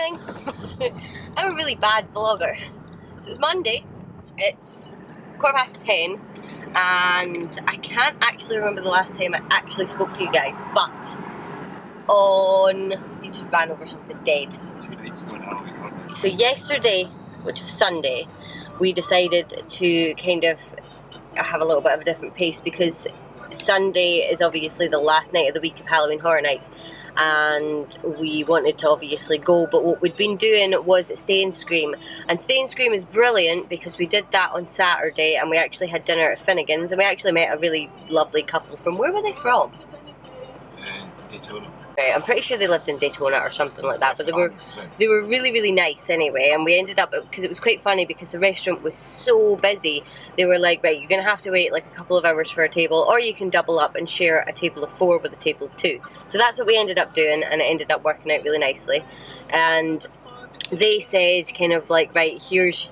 morning. I'm a really bad vlogger. So it's Monday, it's 10:15, and I can't actually remember the last time I actually spoke to you guys, but you just ran over something dead. So yesterday, which was Sunday, we decided to kind of have a little bit of a different pace because Sunday is obviously the last night of the week of Halloween Horror Nights, and we wanted to obviously go, but what we'd been doing was Stay and Scream, and Stay and Scream is brilliant because we did that on Saturday and we actually had dinner at Finnegan's, and we actually met a really lovely couple from, where were they from? Daytona. I'm pretty sure they lived in Daytona or something like that, but they were really, really nice anyway. And we ended up, because it was quite funny because the restaurant was so busy, they were like, right, you're gonna have to wait like a couple of hours for a table, or you can double up and share a table of 4 with a table of 2. So that's what we ended up doing, and it ended up working out really nicely. And they said kind of like, right, here's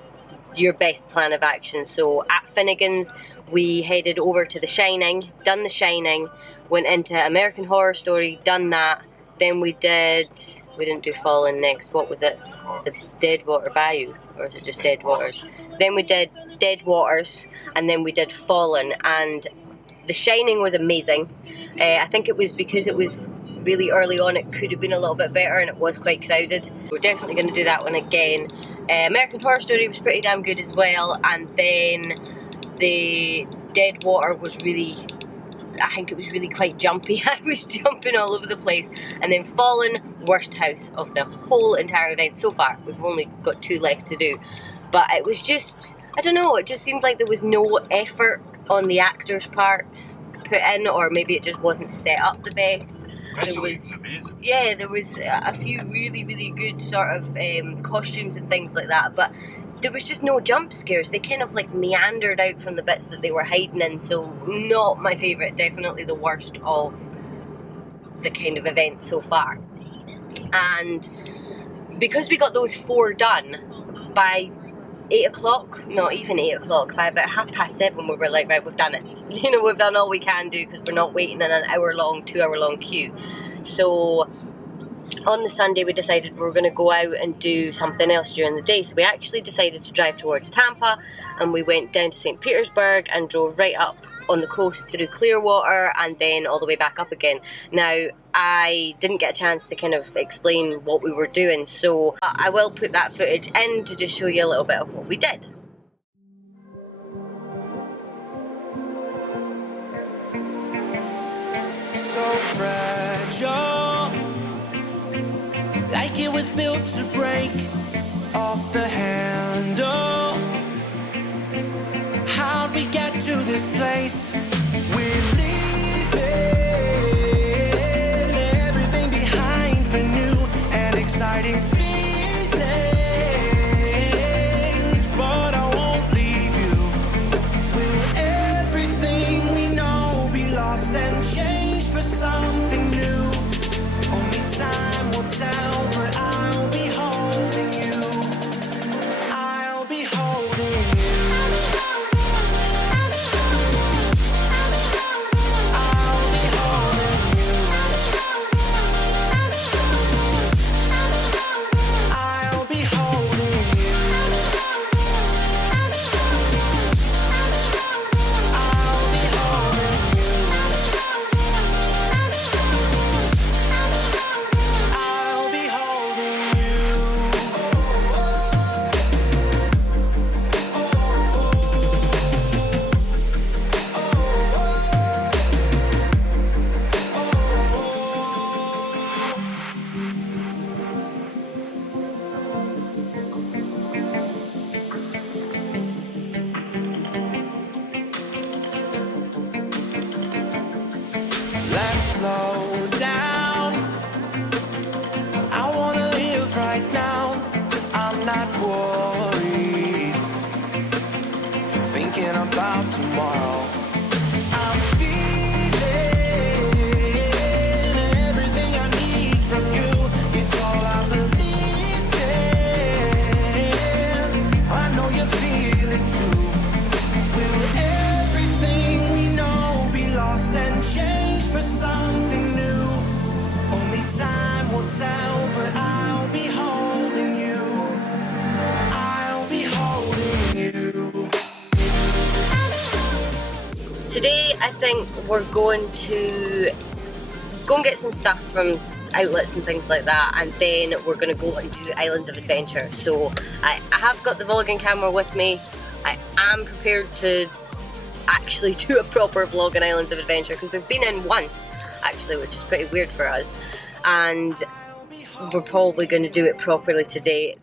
your best plan of action. So at Finnegan's we headed over to The Shining, done The Shining, went into American Horror Story, done that. Then we didn't do Fallen next. What was it? The Deadwater Bayou, or is it just Dead Waters? Then we did Dead Waters, and then we did Fallen, and The Shining was amazing. I think it was because it was really early on, it could have been a little bit better, and it was quite crowded. We're definitely going to do that one again. American Horror Story was pretty damn good as well, and then the Dead Water was really, I think it was really quite jumpy. I was jumping all over the place. And then Fallen, worst house of the whole entire event so far. We've only got 2 left to do, but it was just, I don't know, it just seemed like there was no effort on the actors' parts put in, or maybe it just wasn't set up the best. There was a few really, really good sort of costumes and things like that, but there was just no jump scares. They kind of like meandered out from the bits that they were hiding in, so not my favourite, definitely the worst of the kind of event so far. And because we got those 4 done by 8 o'clock, not even 8 o'clock, by about 7:30 we were like, right, we've done it. You know, we've done all we can do because we're not waiting in an 2-hour-long queue. So on the Sunday we decided we were going to go out and do something else during the day, so we actually decided to drive towards Tampa, and we went down to St. Petersburg and drove right up on the coast through Clearwater and then all the way back up again. Now, I didn't get a chance to kind of explain what we were doing, so I will put that footage in to just show you a little bit of what we did. So fragile, like it was built to break off the handle. How'd we get to this place? We're leaving everything behind for new and exciting feelings, but I won't leave you. Will everything we know be lost and changed for something new? Only time will tell, but I'll be holding you. I'll be holding you. I'll be holding you. I'll be holding you. I'll be holding you. I'll be holding you. Let's slow down. I wanna live right now. I'm not worried, thinking about tomorrow. I'm feeling everything I need from you. It's all I believe in. I know you feel it too. Will everything we know be lost and changed for something new? Only time will tell, but I'll be home. I think we're going to go and get some stuff from outlets and things like that, and then we're going to go and do Islands of Adventure. So I have got the vlogging camera with me. I am prepared to actually do a proper vlog on Islands of Adventure, because we've been in once actually, which is pretty weird for us, and we're probably going to do it properly today.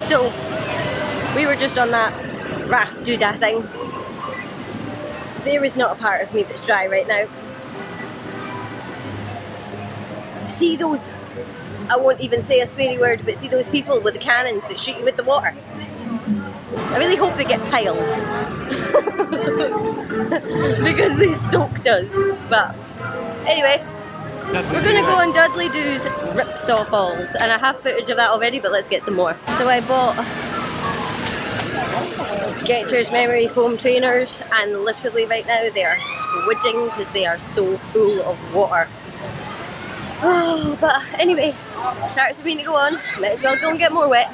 So we were just on that raft doodah thing. There is not a part of me that's dry right now. See those, I won't even say a sweary word, but see those people with the cannons that shoot you with the water? I really hope they get piles. Because they soaked us. But anyway, we're going to go on Dudley Do's Ripsaw Falls, and I have footage of that already, but let's get some more. So I bought Skechers memory foam trainers, and literally right now they are squidging because they are so full of water. Oh, but anyway, starts for me to go on. Might as well go and get more wet.